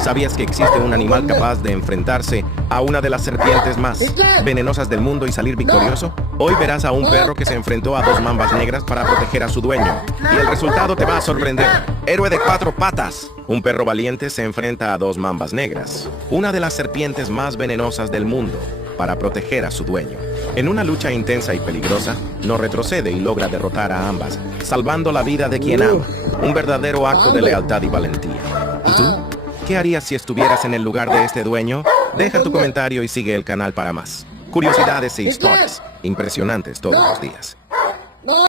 ¿Sabías que existe un animal capaz de enfrentarse a una de las serpientes más venenosas del mundo y salir victorioso? Hoy verás a un perro que se enfrentó a dos mambas negras para proteger a su dueño. Y el resultado te va a sorprender. Héroe de 4 patas. Un perro valiente se enfrenta a dos mambas negras, una de las serpientes más venenosas del mundo, para proteger a su dueño. En una lucha intensa y peligrosa, no retrocede y logra derrotar a ambas, salvando la vida de quien ama. Un verdadero acto de lealtad y valentía. ¿Y tú? ¿Qué harías si estuvieras en el lugar de este dueño? Deja tu comentario y sigue el canal para más curiosidades e historias impresionantes todos los días.